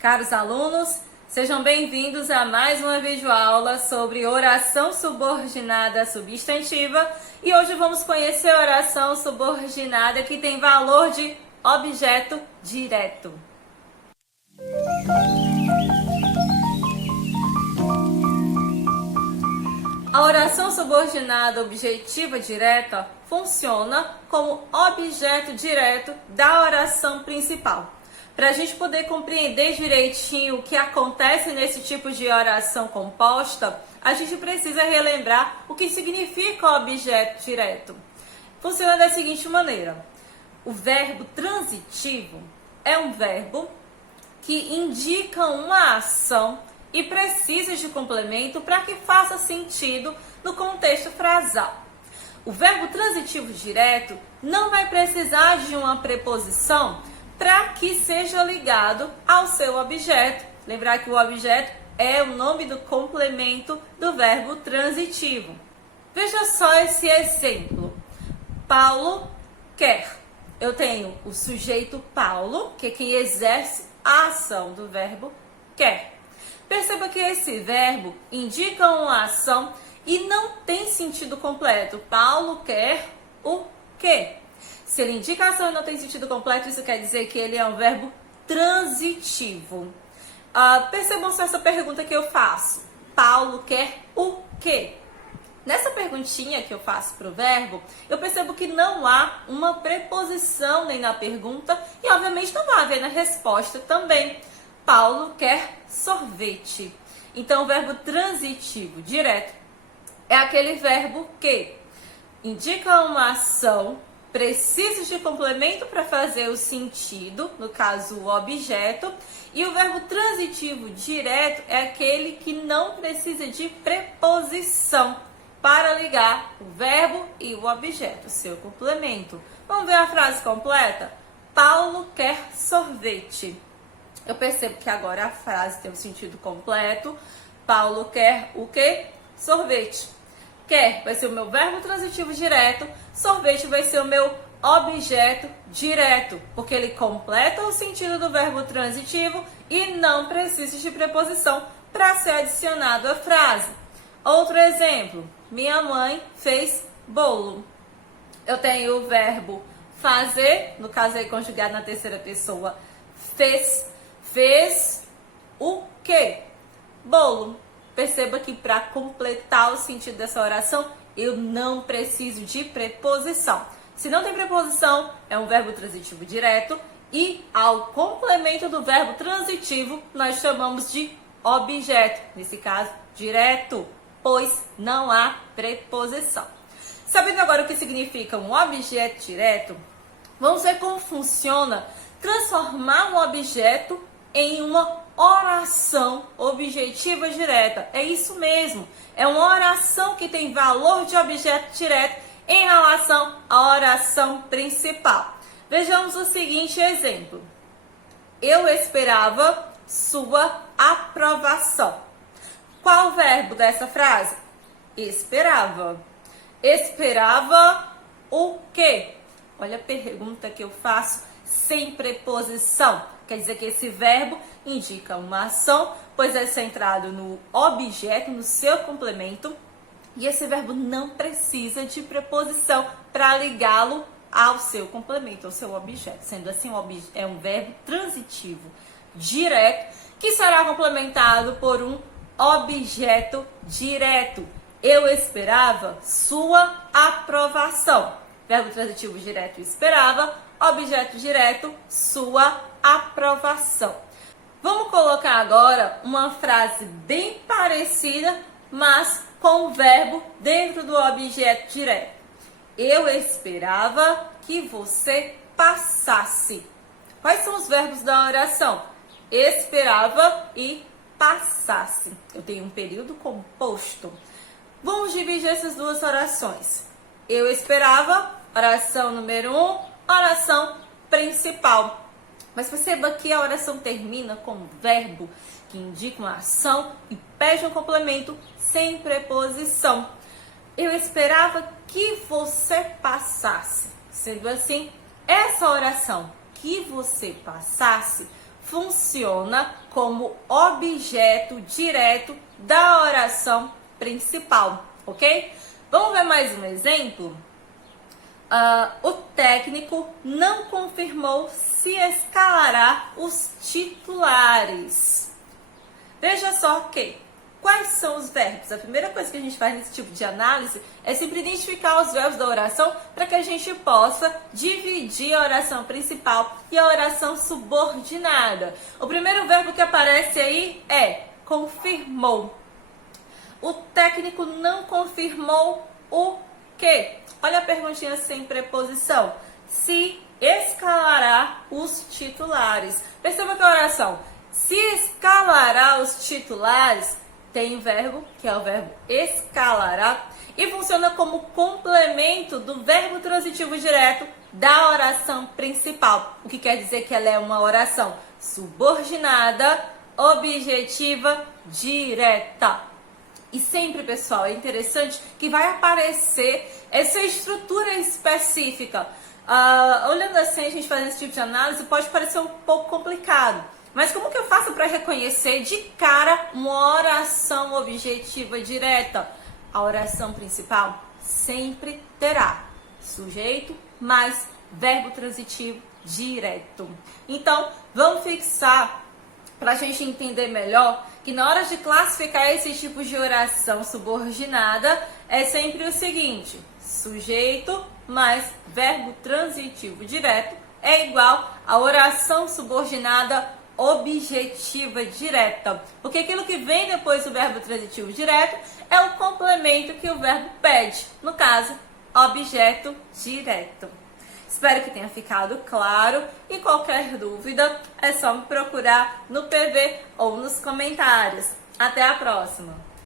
Caros alunos, sejam bem-vindos a mais uma videoaula sobre oração subordinada substantiva e hoje vamos conhecer a oração subordinada que tem valor de objeto direto. A oração subordinada objetiva direta funciona como objeto direto da oração principal. Para a gente poder compreender direitinho o que acontece nesse tipo de oração composta, a gente precisa relembrar o que significa o objeto direto. Funciona da seguinte maneira: o verbo transitivo é um verbo que indica uma ação e precisa de complemento para que faça sentido no contexto frasal. O verbo transitivo direto não vai precisar de uma preposição para que seja ligado ao seu objeto. Lembrar que o objeto é o nome do complemento do verbo transitivo. Veja só esse exemplo. Paulo quer. Eu tenho o sujeito Paulo, que é quem exerce a ação do verbo quer. Perceba que esse verbo indica uma ação e não tem sentido completo. Paulo quer o quê? Se ele indica a ação e não tem sentido completo, isso quer dizer que ele é um verbo transitivo. Percebam só essa pergunta que eu faço. Paulo quer o quê? Nessa perguntinha que eu faço para o verbo, eu percebo que não há uma preposição nem na pergunta e, obviamente, não vai haver na resposta também. Paulo quer sorvete. Então, o verbo transitivo direto é aquele verbo que indica uma ação, precisa de complemento para fazer o sentido, no caso, o objeto, e o verbo transitivo direto é aquele que não precisa de preposição para ligar o verbo e o objeto, seu complemento. Vamos ver a frase completa? Paulo quer sorvete. Eu percebo que agora a frase tem um sentido completo. Paulo quer o quê? Sorvete. Quer vai ser o meu verbo transitivo direto, sorvete vai ser o meu objeto direto, porque ele completa o sentido do verbo transitivo e não precisa de preposição para ser adicionado à frase. Outro exemplo, minha mãe fez bolo. Eu tenho o verbo fazer, no caso aí conjugado na terceira pessoa, fez. Fez o quê? Bolo. Perceba que para completar o sentido dessa oração, eu não preciso de preposição. Se não tem preposição, é um verbo transitivo direto e ao complemento do verbo transitivo, nós chamamos de objeto. Nesse caso, direto, pois não há preposição. Sabendo agora o que significa um objeto direto, vamos ver como funciona transformar um objeto em uma oração objetiva direta. É isso mesmo. É uma oração que tem valor de objeto direto em relação à oração principal. Vejamos o seguinte exemplo. Eu esperava sua aprovação. Qual o verbo dessa frase? Esperava. Esperava o quê? Olha a pergunta que eu faço sem preposição. Quer dizer que esse verbo indica uma ação, pois é centrado no objeto, no seu complemento, e esse verbo não precisa de preposição para ligá-lo ao seu complemento, ao seu objeto. Sendo assim, é um verbo transitivo direto que será complementado por um objeto direto. Eu esperava sua aprovação. Verbo transitivo direto esperava, objeto direto sua aprovação. Vamos colocar agora uma frase bem parecida, mas com o verbo dentro do objeto direto. Eu esperava que você passasse. Quais são os verbos da oração? Esperava e passasse. Eu tenho um período composto. Vamos dividir essas duas orações. Eu esperava, oração número 1, oração principal. Mas perceba que a oração termina com um verbo que indica uma ação e pede um complemento sem preposição. Eu esperava que você passasse. Sendo assim, essa oração, que você passasse, funciona como objeto direto da oração principal, ok? Vamos ver mais um exemplo? O técnico não confirmou se escalará os titulares. Veja só que quais são os verbos? A primeira coisa que a gente faz nesse tipo de análise é sempre identificar os verbos da oração para que a gente possa dividir a oração principal e a oração subordinada. O primeiro verbo que aparece aí é confirmou. O técnico não confirmou o quê? Olha a perguntinha sem preposição. Se escalará os titulares. Perceba que a oração se escalará os titulares tem o verbo, que é o verbo escalará, e funciona como complemento do verbo transitivo direto da oração principal. O que quer dizer que ela é uma oração subordinada, objetiva, direta. E sempre, pessoal, é interessante que vai aparecer essa estrutura específica. Olhando assim, a gente fazendo esse tipo de análise, pode parecer um pouco complicado. Mas como que eu faço para reconhecer de cara uma oração objetiva direta? A oração principal sempre terá sujeito mais verbo transitivo direto. Então, vamos fixar para a gente entender melhor que na hora de classificar esses tipos de oração subordinada é sempre o seguinte: sujeito mais verbo transitivo direto é igual a oração subordinada objetiva direta. Porque aquilo que vem depois do verbo transitivo direto é o complemento que o verbo pede. No caso, objeto direto. Espero que tenha ficado claro e qualquer dúvida é só me procurar no PV ou nos comentários. Até a próxima!